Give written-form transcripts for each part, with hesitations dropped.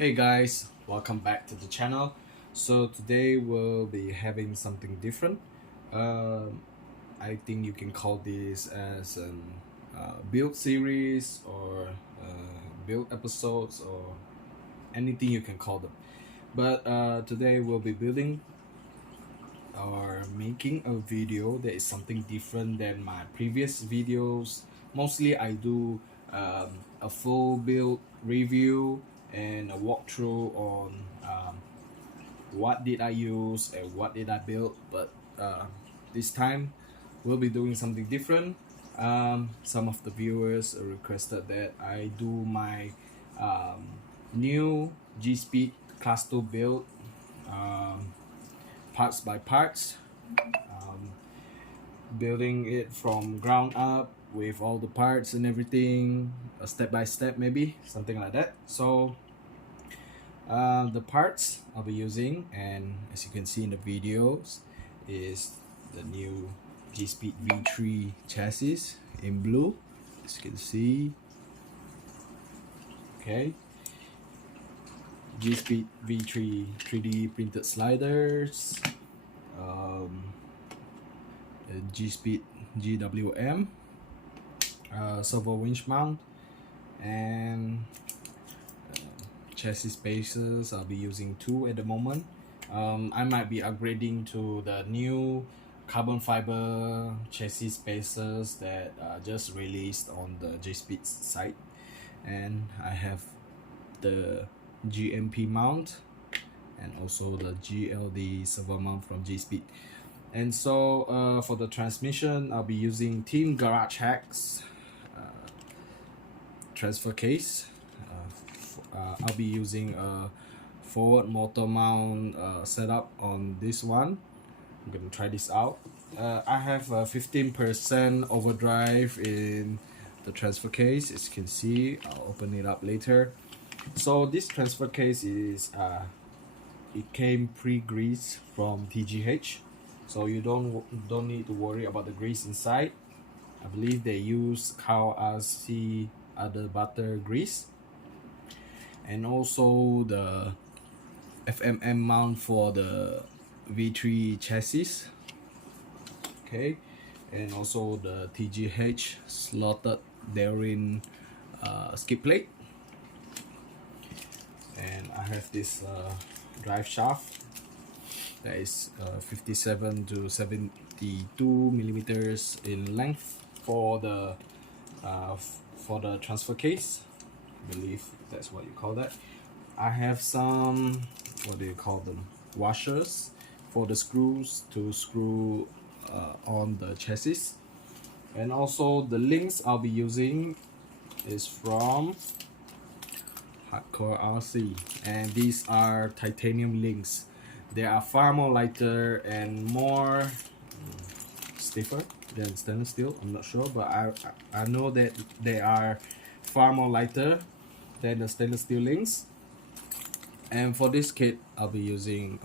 Hey guys, welcome back to the channel. So today we'll be having something different. I think you can call this as an build series or build episodes or anything you can call them. But today we'll be building or making a video that is something different than my previous videos. Mostly I do a full build review and a walkthrough on what did I use and what did I build, but this time we'll be doing something different. Some of the viewers requested that I do my new Gspeed class 2 build parts by parts, building it from ground up with all the parts and everything, step by step, maybe something like that. So the parts I'll be using, and as you can see in the videos, is the new Gspeed V3 chassis in blue, as you can see. Okay, Gspeed V3 3D printed sliders, Gspeed GWM, Servo winch mount, and chassis bases. I'll be using 2 at the moment. I might be upgrading to the new carbon fiber chassis bases that just released on the Gspeed site, and I have the GMP mount and also the GLD servo mount from Gspeed. And so for the transmission, I'll be using Team Garage Hacks transfer case. I'll be using a forward motor mount setup on this one. I'm gonna try this out. I have a 15% overdrive in the transfer case, as you can see. I'll open it up later. So this transfer case is it came pre-greased from TGH, so you don't need to worry about the grease inside. I believe they use cow RC other butter grease, and also the FMM mount for the V3 chassis. Okay, and also the TGH slotted therein skid plate, and I have this drive shaft that is 57 to 72 millimeters in length for the transfer case. I believe that's what you call that. I have some, what do you call them, washers for the screws to screw on the chassis. And also the links I'll be using is from Hardcore RC, and these are titanium links. They are far more lighter and more stiffer than stainless steel. I'm not sure, but I know that they are far more lighter than the stainless steel links. And for this kit, I'll be using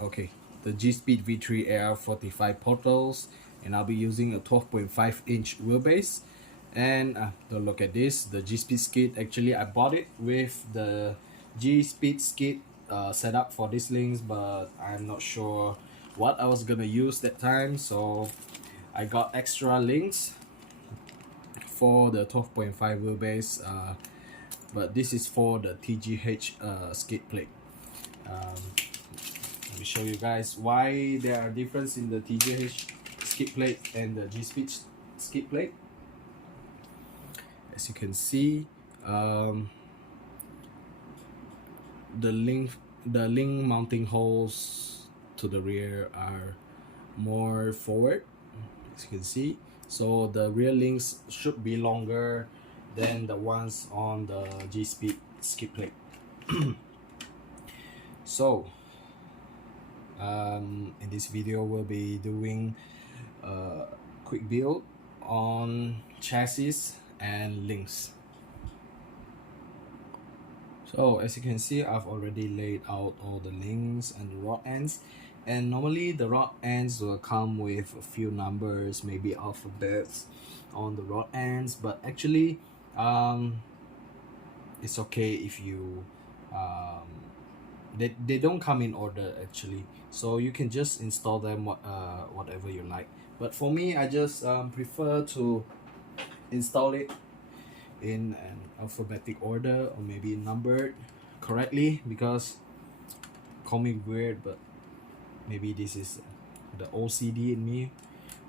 the Gspeed V3 AR45 portals, and I'll be using a 12.5 inch wheelbase. And don't look at this, the Gspeed skid. Actually, I bought it with the Gspeed skid setup for these links, but I'm not sure what I was gonna use that time, so I got extra links for the 12.5 wheelbase, but this is for the TGH skid plate. Let me show you guys why there are difference in the TGH skid plate and the Gspeed skid plate. As you can see, the link mounting holes to the rear are more forward, as you can see. So the rear links should be longer than the ones on the Gspeed skid plate. So in this video we'll be doing a quick build on chassis and links. So as you can see, I've already laid out all the links and the rod ends, and normally the rod ends will come with a few numbers, maybe alphabets on the rod ends, but actually it's okay if you they don't come in order actually, so you can just install them whatever you like. But for me, I just prefer to install it in an alphabetic order, or maybe numbered correctly, because call me weird, but maybe this is the OCD in me.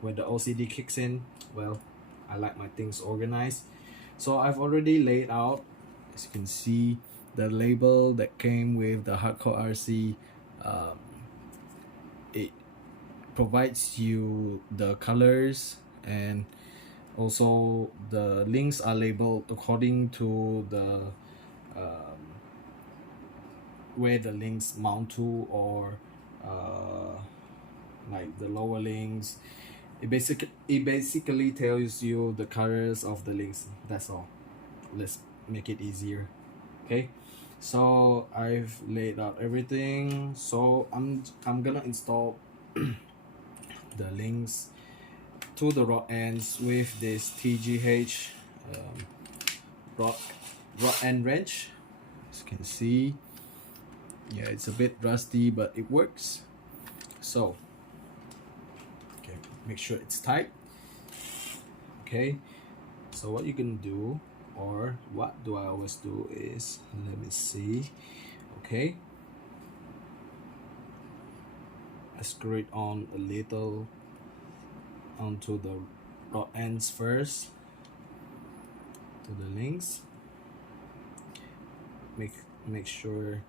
When the OCD kicks in, well, I like my things organized. So I've already laid out, as you can see, the label that came with the Hardcore RC. It provides you the colors, and also the links are labeled according to the where the links mount to, or like the lower links. It basically tells you the colors of the links. That's all. Let's make it easier. Okay, so I've laid out everything, so I'm gonna install the links to the rod ends with this TGH rod end wrench. As you can see, yeah, it's a bit rusty, but it works. So okay, make sure it's tight. Okay, so what you can do, or what do I always do, is, let me see. Okay, I screw it on a little onto the rod ends first, to the links. Make sure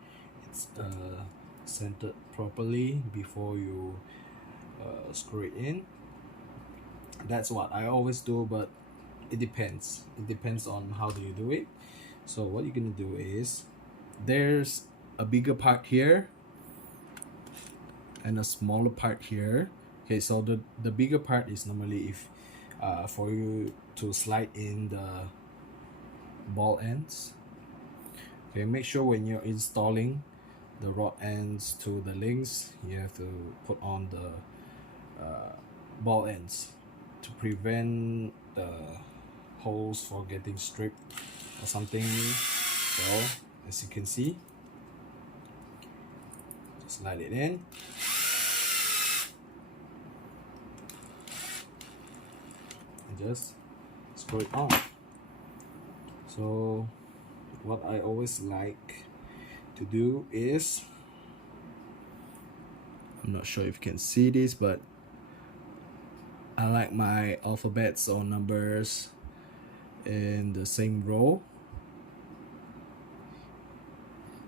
it's centered properly before you screw it in. That's what I always do, but it depends on how do you do it. So what you're gonna do is, there's a bigger part here and a smaller part here. Okay, so the bigger part is normally if for you to slide in the ball ends. Okay, make sure when you're installing the rod ends to the links, you have to put on the ball ends to prevent the holes for getting stripped or something. So as you can see, just slide it in, and just screw it on. So what I always like to do is, I'm not sure if you can see this, but I like my alphabets or numbers in the same row.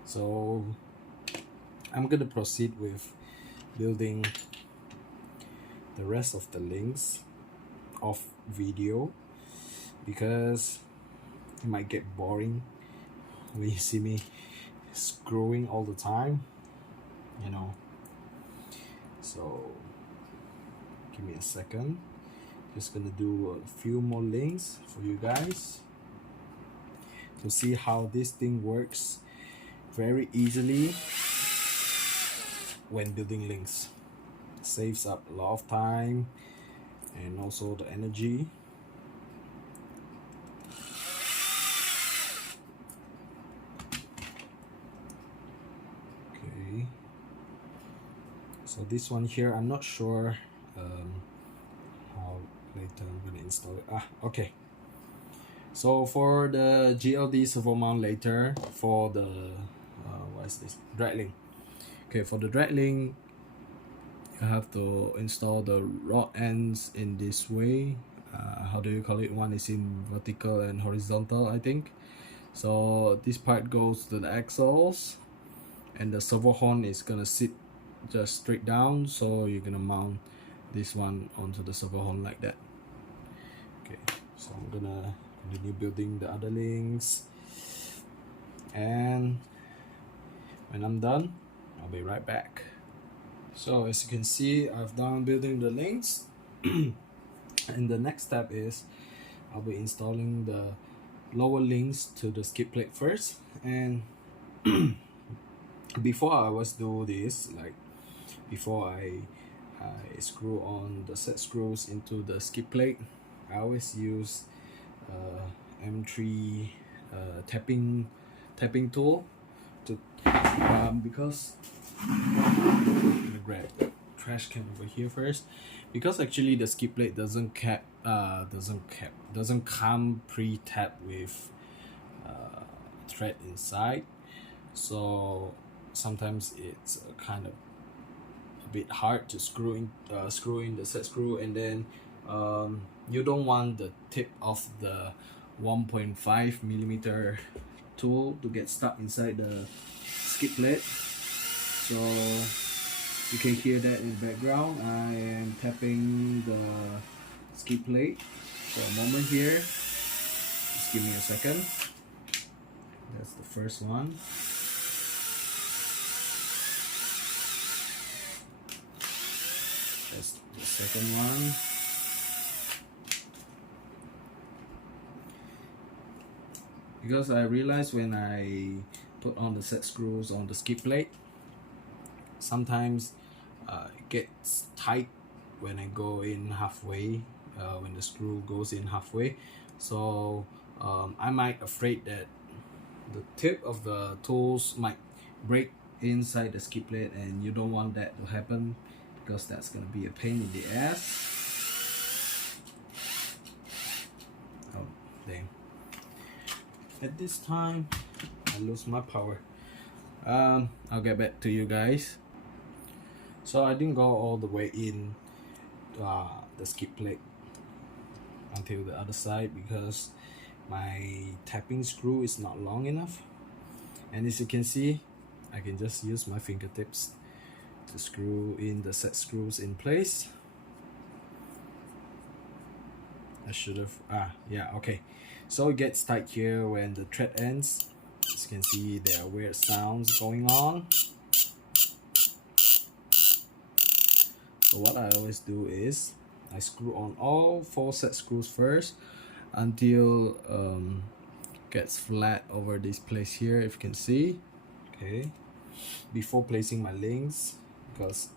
So I'm gonna proceed with building the rest of the links off video, because it might get boring when you see me screwing all the time, you know. So give me a second, just gonna do a few more links for you guys to see how this thing works very easily when building links. It saves up a lot of time and also the energy. Okay, so this one here, I'm not sure how later I'm gonna install it. Okay, so for the GLD servo mount later, for the what is this, drag link. Okay, for the drag link, you have to install the rod ends in this way. How do you call it? One is in vertical and horizontal, I think. So this part goes to the axles, and the servo horn is gonna sit just straight down, so you're gonna mount this one onto the servo horn like that. Okay, so I'm gonna continue building the other links, and when I'm done, I'll be right back. So as you can see, I've done building the links and the next step is I'll be installing the lower links to the skip plate first. And before I always do this, like before I screw on the set screws into the skip plate, I always use M3 tapping tool to Because I'm gonna grab the trash can over here first, because actually the skid plate doesn't come pre-tapped with thread inside, so sometimes it's kind of a bit hard to screw in the set screw, and then you don't want the tip of the 1.5 millimeter tool to get stuck inside the skid plate. So you can hear that in the background. I am tapping the skid plate for a moment here. Just give me a second. That's the first one. That's the second one. Because I realized when I put on the set screws on the skid plate, sometimes it gets tight when I go in halfway, when the screw goes in halfway. So I might afraid that the tip of the tools might break inside the skid plate, and you don't want that to happen, because that's gonna be a pain in the ass. Oh dang. At this time I lose my power. I'll get back to you guys. So I didn't go all the way in the skid plate until the other side, because my tapping screw is not long enough, and as you can see, I can just use my fingertips to screw in the set screws in place. I should have yeah, okay. So it gets tight here when the thread ends. As you can see, there are weird sounds going on. So what I always do is I screw on all 4 set screws first until gets flat over this place here, if you can see. Okay, before placing my links, because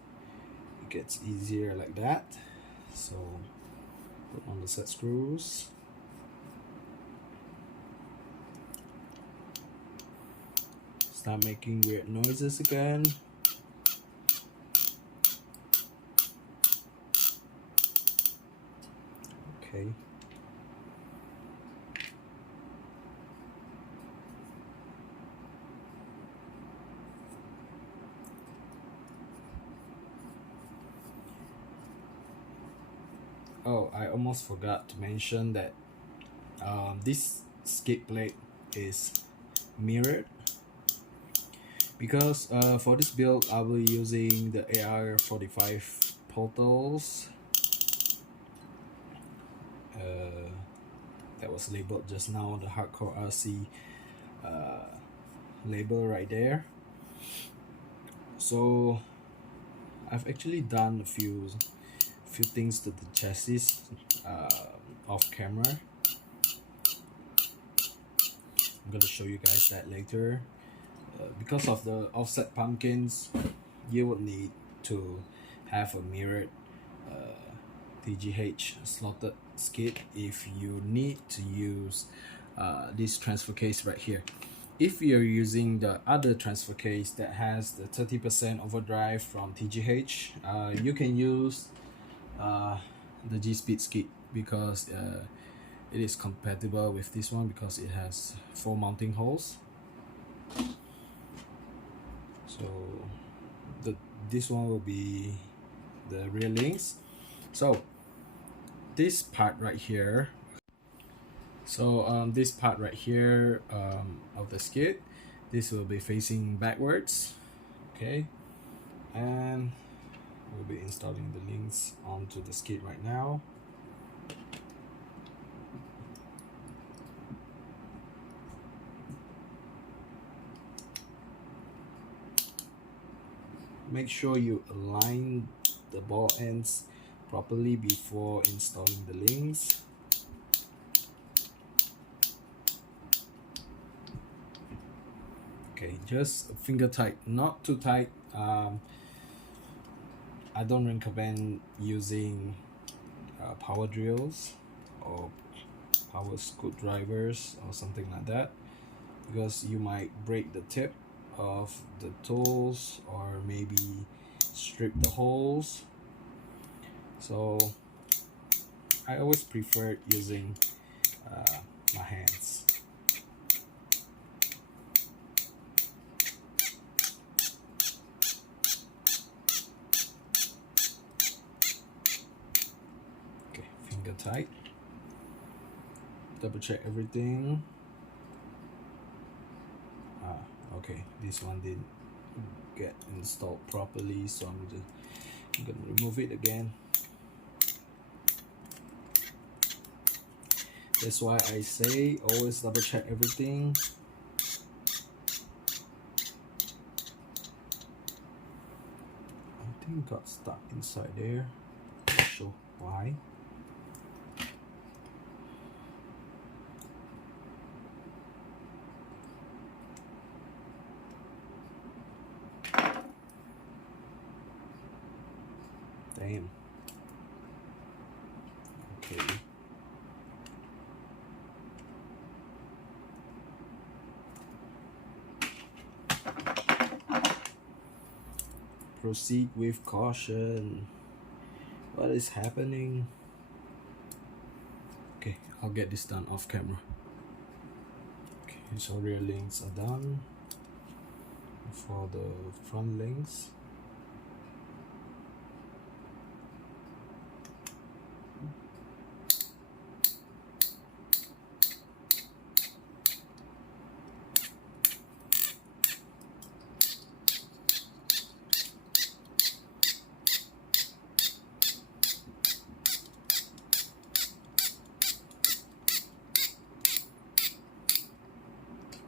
it gets easier like that. So put on the set screws. Start making weird noises again. Okay. Oh, I almost forgot to mention that this skid plate is mirrored, because for this build I will be using the AR45 portals that was labeled just now, the hardcore RC label right there. So I've actually done a few things to the chassis off camera. I'm gonna show you guys that later. Because of the offset pumpkins, you would need to have a mirrored TGH slotted skid if you need to use this transfer case right here. If you're using the other transfer case that has the 30% overdrive from TGH, you can use the Gspeed skid, because it is compatible with this one, because it has 4 mounting holes. So this one will be the rear links. So this part right here, this part right here of the skid, this will be facing backwards. Okay, and we'll be installing the links onto the skid right now. Make sure you align the ball ends properly before installing the links. Okay, just finger tight, not too tight. I don't recommend using power drills or power screwdrivers or something like that, because you might break the tip of the tools or maybe strip the holes. So I always prefer using my hands. Okay, finger tight. Double check everything. Okay, this one didn't get installed properly, so I'm gonna remove it again. That's why I say always double check everything. I think it got stuck inside there. Not sure why. Damn. Okay. Proceed with caution. What is happening? Okay, I'll get this done off camera. Okay, so rear links are done. For the front links,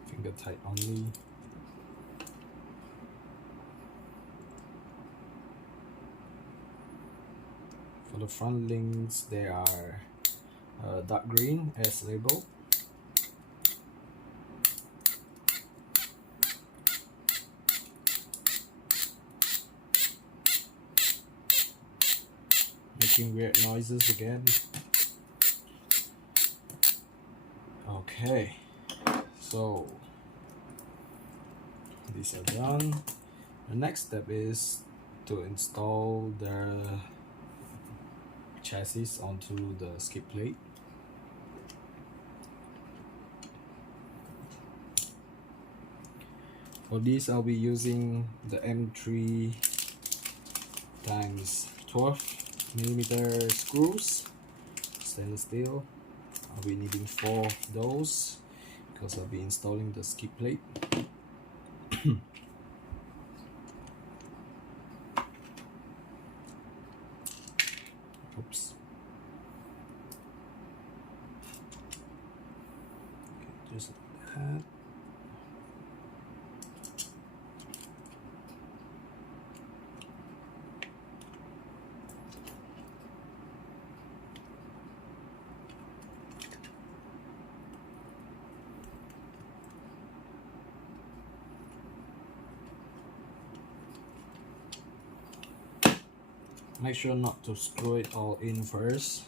finger tight only. For the front links, they are dark green as labeled. Making weird noises again. Okay, so these are done. The next step is to install the chassis onto the skid plate. For this, I'll be using the M3 times 12mm screws, stainless steel. I'll be needing 4 of those because I'll be installing the skid plate. Oops. Okay, just like that. Make sure not to screw it all in first,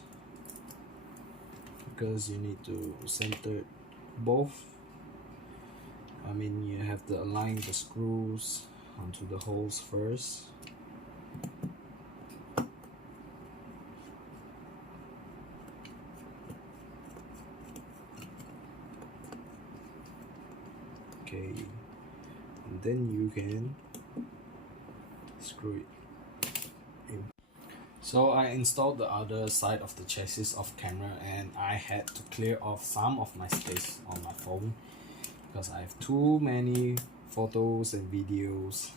because you need to center both. I mean, you have to align the screws onto the holes first. Okay, and then you can screw it in. So I installed the other side of the chassis off camera, and I had to clear off some of my space on my phone because I have too many photos and videos.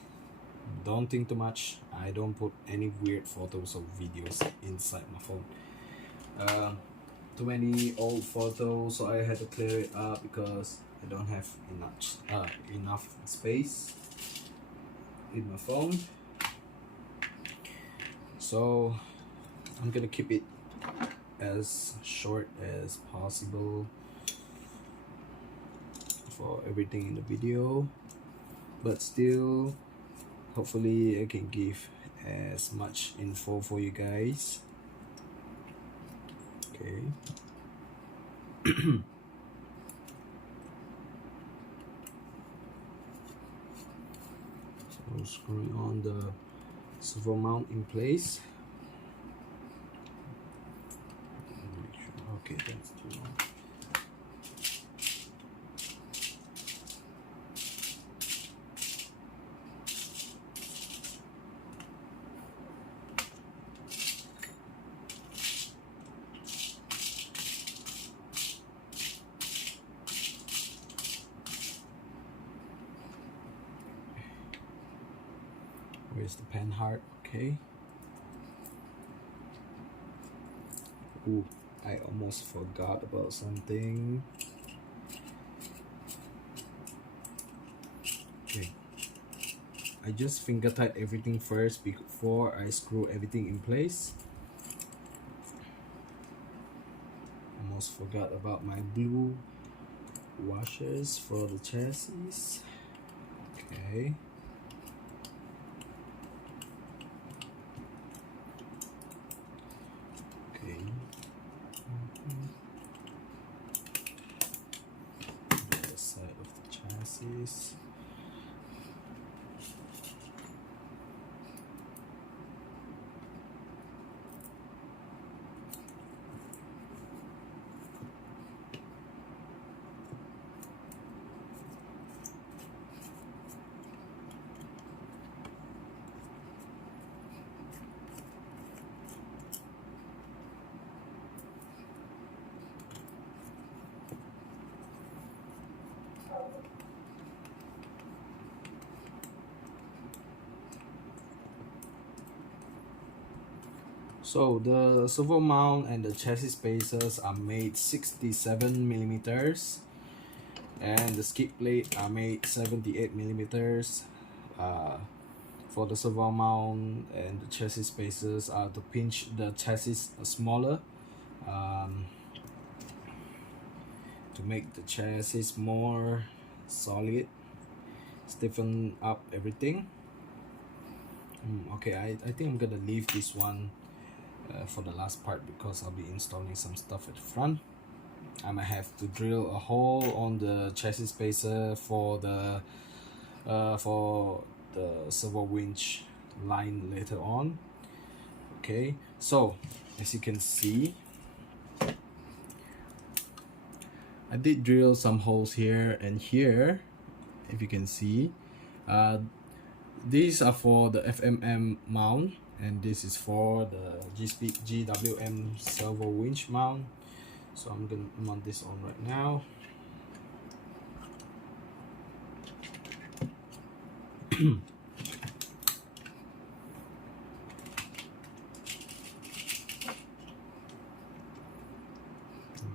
Don't think too much. I don't put any weird photos or videos inside my phone. Too many old photos, so I had to clear it up because I don't have enough space in my phone. So I'm gonna keep it as short as possible for everything in the video, but still hopefully I can give as much info for you guys. Okay. So screwing on the servo mount in place. Okay, that's too long. Where's the pen heart? Okay. Ooh, I almost forgot about something. Okay. I just finger tight everything first before I screw everything in place. Almost forgot about my blue washers for the chassis. Okay. Okay. The other side of the chassis. So the servo mount and the chassis spacers are made 67 millimeters, and the skid plate are made 78 millimeters. For the servo mount and the chassis spacers are to pinch the chassis smaller, to make the chassis more solid, stiffen up everything. Okay, I think I'm gonna leave this one for the last part because I'll be installing some stuff at the front. I might have to drill a hole on the chassis spacer for the servo winch line later on. Okay, so as you can see, I did drill some holes here and here. If you can see, these are for the FMM mount, and this is for the Gspeed GWM servo winch mount. So I'm gonna mount this on right now. Let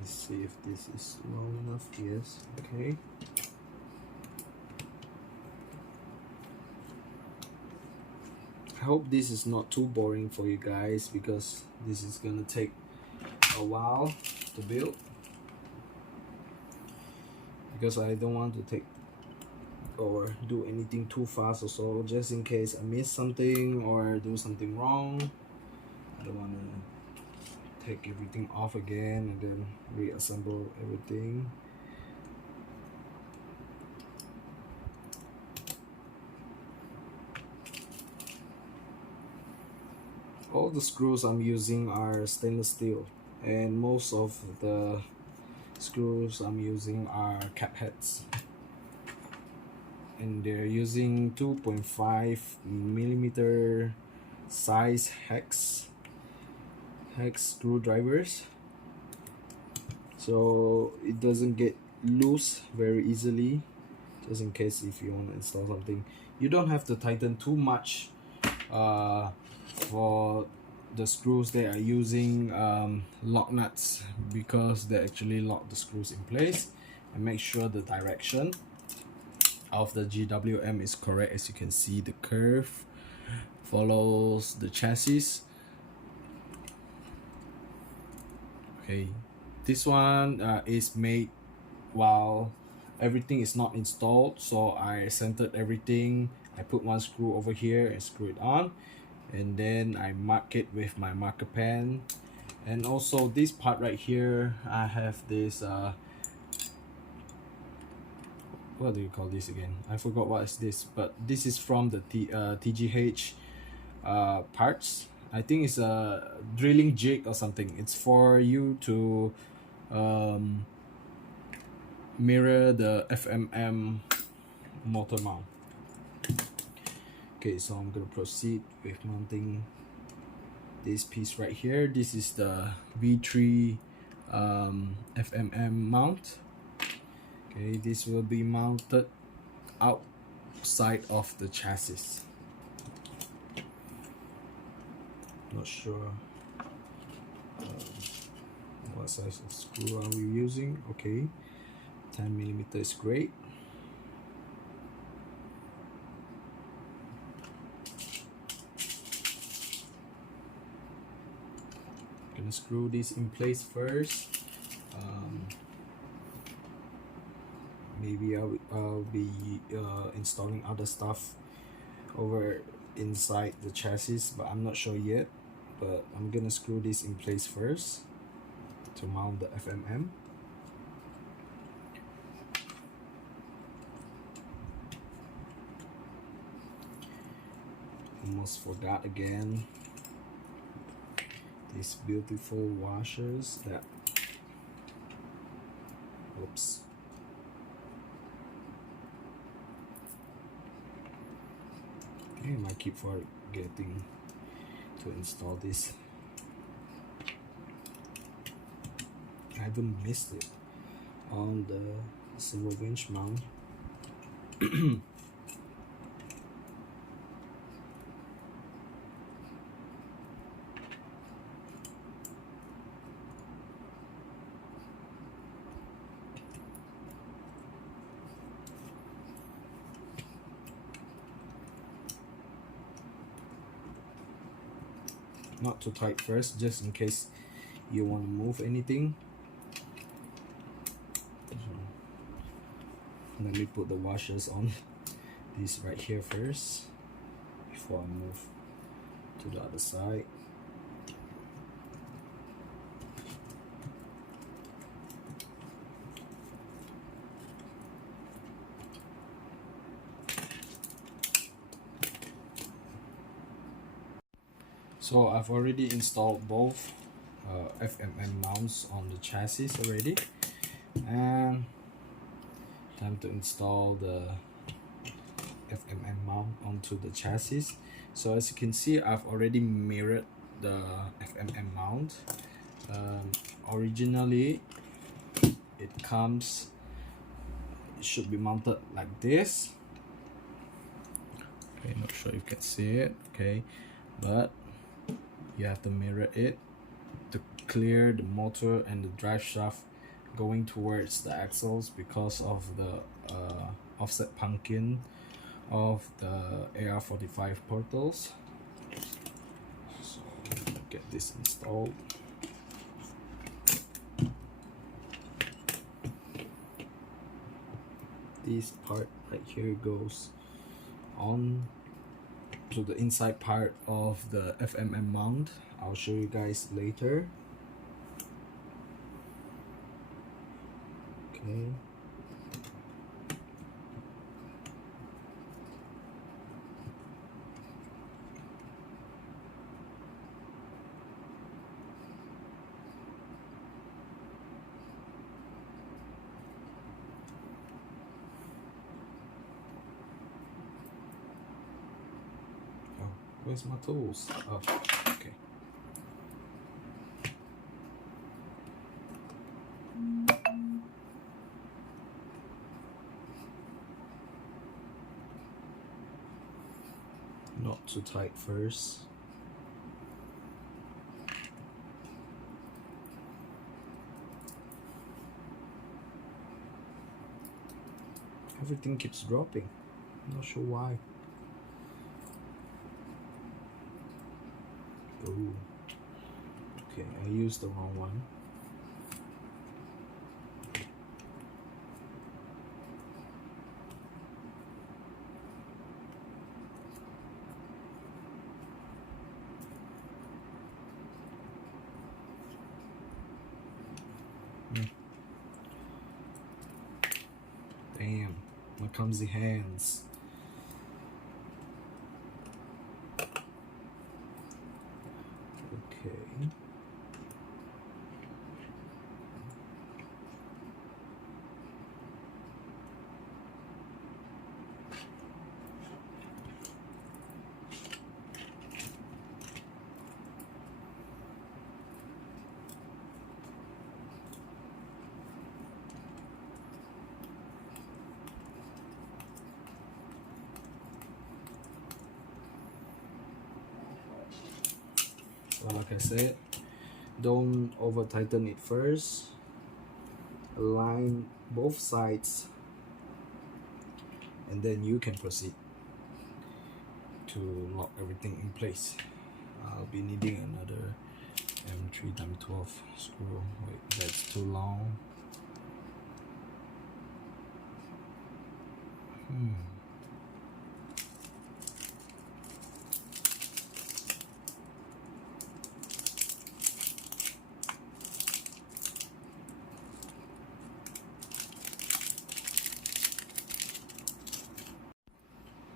me see if this is long enough. Yes, okay. I hope this is not too boring for you guys because this is gonna take a while to build, because I don't want to take or do anything too fast or so, just in case I miss something or do something wrong. I don't want to take everything off again and then reassemble everything. All the screws I'm using are stainless steel, and most of the screws I'm using are cap heads, and they're using 2.5 millimeter size hex screwdrivers, so it doesn't get loose very easily. Just in case if you want to install something, you don't have to tighten too much. For the screws, they are using lock nuts because they actually lock the screws in place and make sure the direction of the GWM is correct. As you can see, the curve follows the chassis. Okay, this one is made while everything is not installed, so I centered everything. I put one screw over here and screw it on, and then I mark it with my marker pen. And also this part right here, I have this what do you call this again? I forgot what is this, but this is from the TGH parts. I think it's a drilling jig or something. It's for you to mirror the FMM motor mount. Okay, so I'm gonna proceed with mounting this piece right here. This is the V3 FMM mount. Okay, this will be mounted outside of the chassis. Not sure what size of screw are we using. Okay, 10mm is great. Gonna screw this in place first. Maybe I'll be installing other stuff over inside the chassis, but I'm not sure yet. But I'm gonna screw this in place first to mount the FMM. Almost forgot again. These beautiful washers that, oops. Okay, I might keep forgetting to install this. I haven't missed it on the Servo winch mount. Not too tight first, just in case you want to move anything. Let me put the washers on this right here first before I move to the other side. So I've already installed both FMM mounts on the chassis already, and time to install the FMM mount onto the chassis. So as you can see, I've already mirrored the FMM mount. Originally it should be mounted like this. Okay, not sure if you can see it. Okay, but you have to mirror it to clear the motor and the drive shaft going towards the axles because of the offset pumpkin of the AR45 portals. So get this installed. This part right here goes on to the inside part of the FMM mount. I'll show you guys later. Okay. Where's my tools? Oh, okay. Not too tight first. Everything keeps dropping. I'm not sure why. Ooh. Okay, I used the wrong one. Damn. my clumsy hands. Okay. Well, like I said, don't over tighten it first. Align both sides, and then you can proceed to lock everything in place. I'll be needing another M3x12 screw. Wait, that's too long.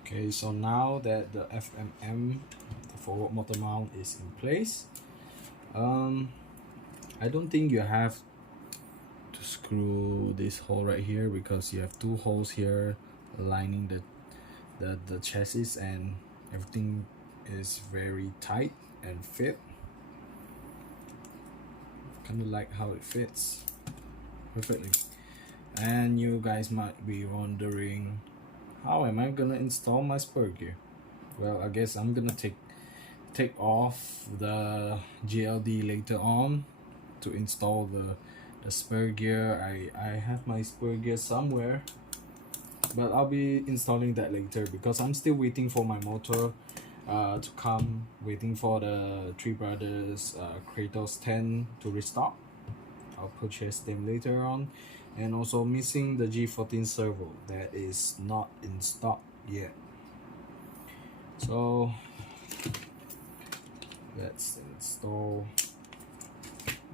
Okay, so now that the FMM, the forward motor mount, is in place, I don't think you have to screw this hole right here, because you have two holes here aligning the chassis, and everything is very tight and fit. Kind of like how it fits perfectly. And you guys might be wondering, how am I gonna install my spur gear? Well, I guess I'm gonna take off the GLD later on to install the spur gear. I have my spur gear somewhere, but I'll be installing that later, because I'm still waiting for my motor to come, waiting for the Three Brothers Kratos 10 to restock. I'll purchase them later on. And also missing the G14 servo that is not in stock yet. So let's install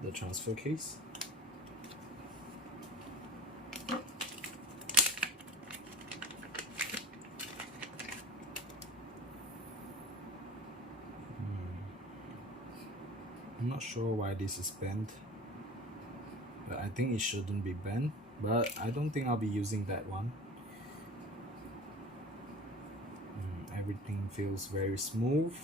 the transfer case. I'm not sure why this is bent, but I think it shouldn't be bent, but I don't think I'll be using that one. Everything feels very smooth.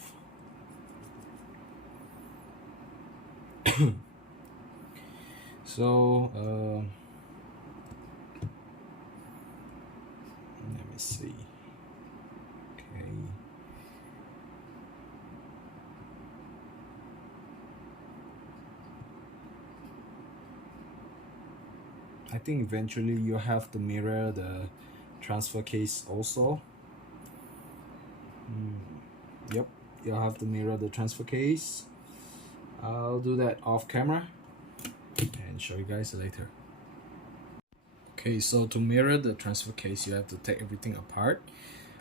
So let me see. Okay. I think eventually you have to mirror the transfer case also. Yep, you'll have to mirror the transfer case. I'll do that off camera and show you guys later. Okay, so to mirror the transfer case, you have to take everything apart.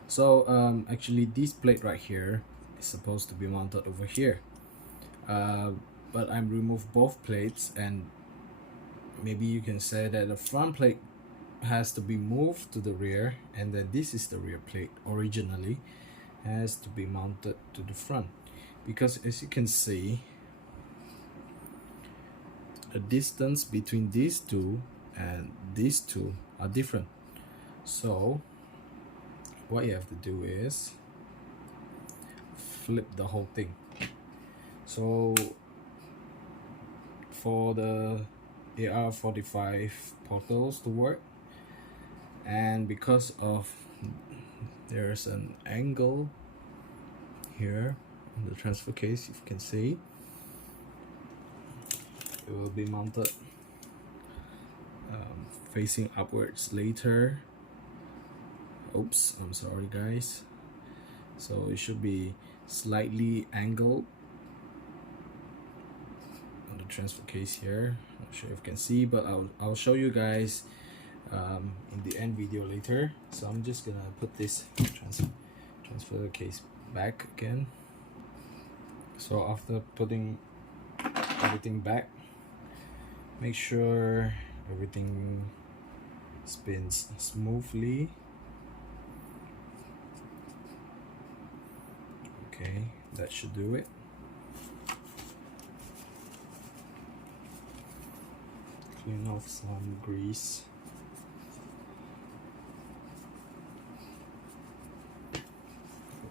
So actually this plate right here is supposed to be mounted over here, but I removed both plates, and maybe you can say that the front plate has to be moved to the rear, and then this is the rear plate originally has to be mounted to the front, because as you can see, the distance between these two and these two are different. So what you have to do is flip the whole thing. So for the AR45 portals to work, and because of there's an angle here on the transfer case, if you can see, it will be mounted facing upwards later. Oops, I'm sorry guys. So it should be slightly angled on the transfer case here. Not sure if you can see, but I'll show you guys in the end video later. So I'm just gonna put this transfer case back again. So after putting everything back, make sure everything spins smoothly. Okay, that should do it. Clean off some grease.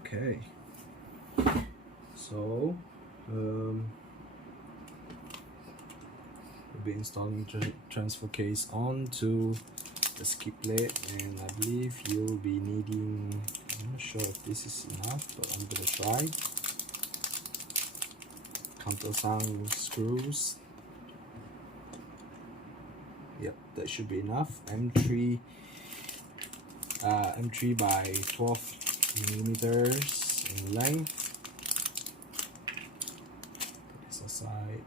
Okay, so we'll be installing transfer case onto the skip plate, and I believe you'll be needing, I'm not sure if this is enough, but I'm gonna try, countersunk screws. Yep, that should be enough. M3 by 12 millimeters in length. Put this aside.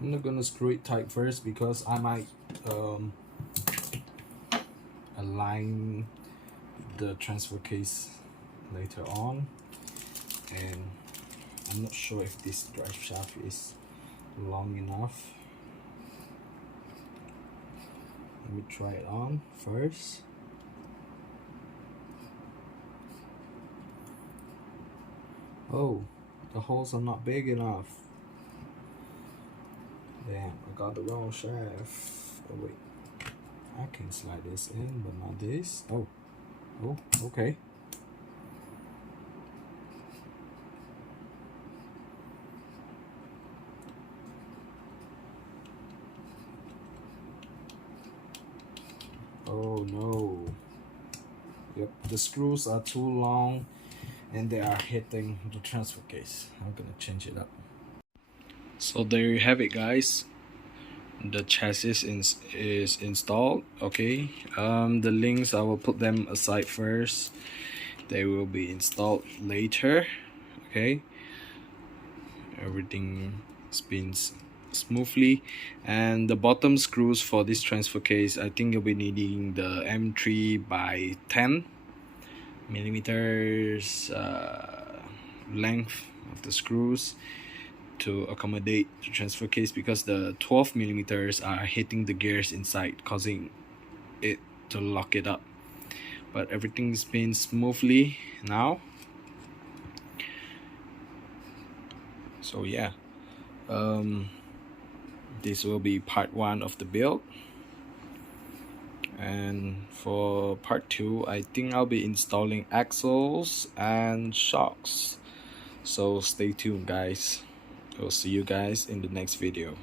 I'm not gonna screw it tight first because I might align the transfer case later on, and I'm not sure if this drive shaft is long enough. Let me try it on first. Oh, the holes are not big enough. Damn, I got the wrong shaft. Oh wait, I can slide this in, but not this. Oh, okay. Oh no. Yep, the screws are too long and they are hitting the transfer case. I'm gonna change it up. So there you have it, guys. The chassis is installed. Okay, the links, I will put them aside first. They will be installed later. Okay, everything spins smoothly, and the bottom screws for this transfer case, I think you'll be needing the M3 by 10 millimeters length of the screws to accommodate the transfer case, because the 12 millimeters are hitting the gears inside, causing it to lock it up. But everything spins smoothly now. So yeah, this will be part 1 of the build, and for part 2 I think I'll be installing axles and shocks. So stay tuned, guys. We'll see you guys in the next video.